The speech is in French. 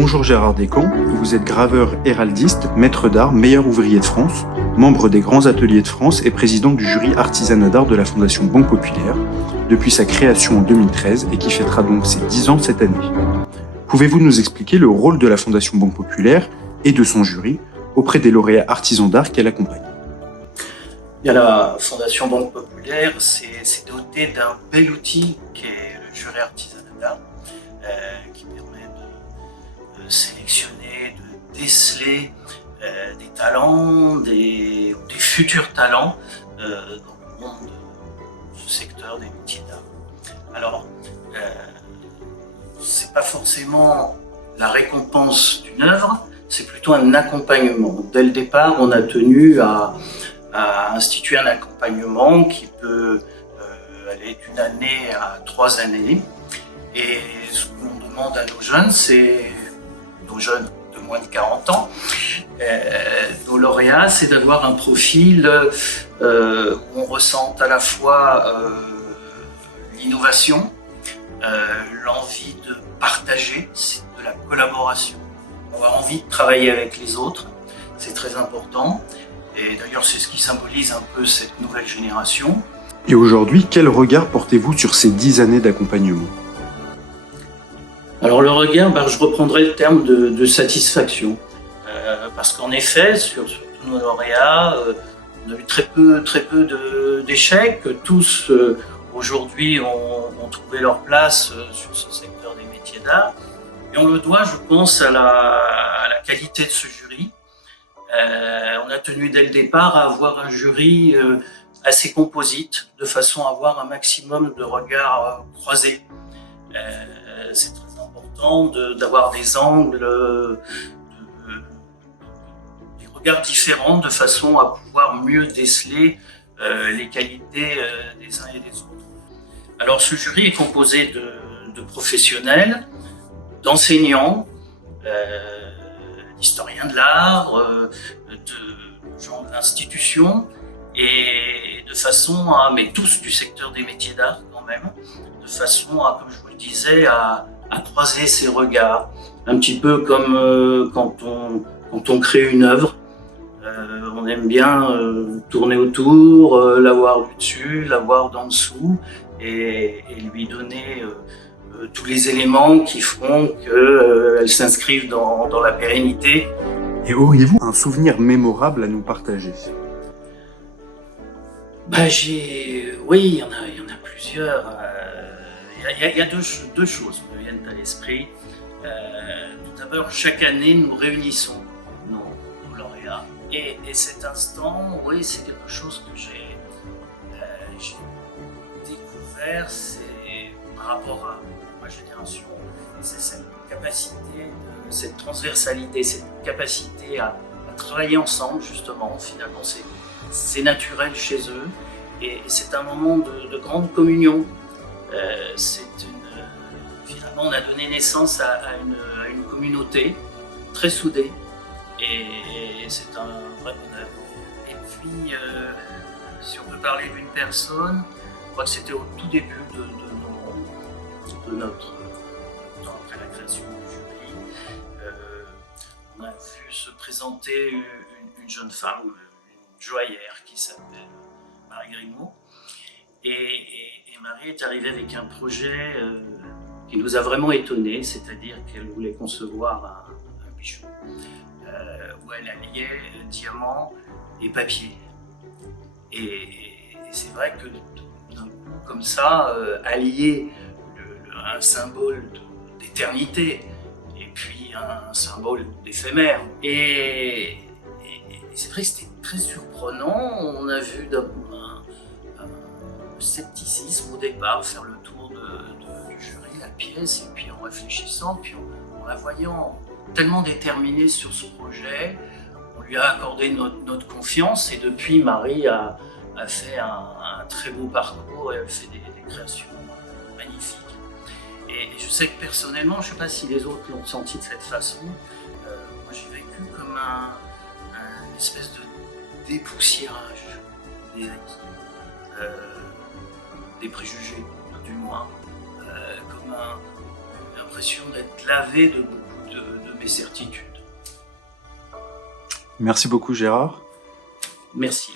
Bonjour Gérard Descamps, vous êtes graveur héraldiste, maître d'art, meilleur ouvrier de France, membre des Grands Ateliers de France et président du jury artisanat d'art de la Fondation Banque Populaire depuis sa création en 2013 et qui fêtera donc ses 10 ans cette année. Pouvez-vous nous expliquer le rôle de la Fondation Banque Populaire et de son jury auprès des lauréats artisans d'art qu'elle accompagne? La Fondation Banque Populaire s'est dotée d'un bel outil qui est le jury artisanat d'art, qui permet de sélectionner, de déceler des talents, des futurs talents dans le monde du secteur des métiers d'art. Alors, c'est pas forcément la récompense d'une œuvre, c'est plutôt un accompagnement. Dès le départ, on a tenu à instituer un accompagnement qui peut aller d'une année à 3 années. Et ce qu'on demande à nos jeunes, c'est, nos jeunes de moins de 40 ans, nos lauréats, c'est d'avoir un profil où on ressente à la fois l'innovation, l'envie de partager, c'est de la collaboration, avoir envie de travailler avec les autres, c'est très important. Et d'ailleurs, c'est ce qui symbolise un peu cette nouvelle génération. Et aujourd'hui, quel regard portez-vous sur ces 10 années d'accompagnement? Alors le regard, je reprendrai le terme de satisfaction. Parce qu'en effet, sur tous nos lauréats, on a eu très peu d'échecs. Tous, aujourd'hui, ont trouvé leur place sur ce secteur des métiers d'art. Et on le doit, je pense, à la qualité de ce jury. On a tenu dès le départ à avoir un jury assez composite, de façon à avoir un maximum de regards croisés. C'est très important d'avoir des angles, des regards différents, de façon à pouvoir mieux déceler les qualités des uns et des autres. Alors ce jury est composé de professionnels, d'enseignants, d'historiens de l'art, de gens de l'institution, et de façon à, mais tous du secteur des métiers d'art quand même, de façon à, comme je vous le disais, à croiser ces regards, un petit peu comme quand on crée une œuvre, on aime bien tourner autour, la voir du dessus, la voir d'en dessous, et lui donner tous les éléments qui feront qu'elle s'inscrive dans la pérennité. Et auriez-vous un souvenir mémorable à nous partager? Oui, il y en a plusieurs. Il y a deux choses qui me viennent à l'esprit. Tout d'abord, chaque année, nous réunissons nos lauréats. Et cet instant, oui, c'est quelque chose que j'ai découvert, c'est par rapport à ma génération, c'est cette capacité, cette transversalité, cette capacité à travailler ensemble, justement. Finalement, c'est naturel chez eux, et c'est un moment de grande communion. Finalement, on a donné naissance à une communauté très soudée, et c'est un vrai bonheur. Et puis, si on peut parler d'une personne, je crois que c'était au tout début de notre temps après la création du jury, on a vu se présenter une jeune femme, une joaillère qui s'appelle Marie Grimaud. Et Marie est arrivée avec un projet qui nous a vraiment étonnés, c'est-à-dire qu'elle voulait concevoir un bijou où elle alliait diamants et papier. Et c'est vrai que d'un coup, comme ça, allier un symbole d'éternité et puis un symbole d'éphémère. Et c'est vrai que c'était très surprenant. On a vu un scepticisme au départ, faire le tour du jury, la pièce, et puis en réfléchissant, puis en la voyant tellement déterminée sur ce projet, on lui a accordé notre confiance, et depuis, Marie a fait un très beau parcours, et elle fait des créations magnifiques. Et je sais que personnellement, je ne sais pas si les autres l'ont senti de cette façon, moi j'ai vécu comme une espèce de dépoussiérage des acquis, des préjugés, du moins, comme l'impression d'être lavé de beaucoup de mes certitudes. Merci beaucoup Gérard. Merci.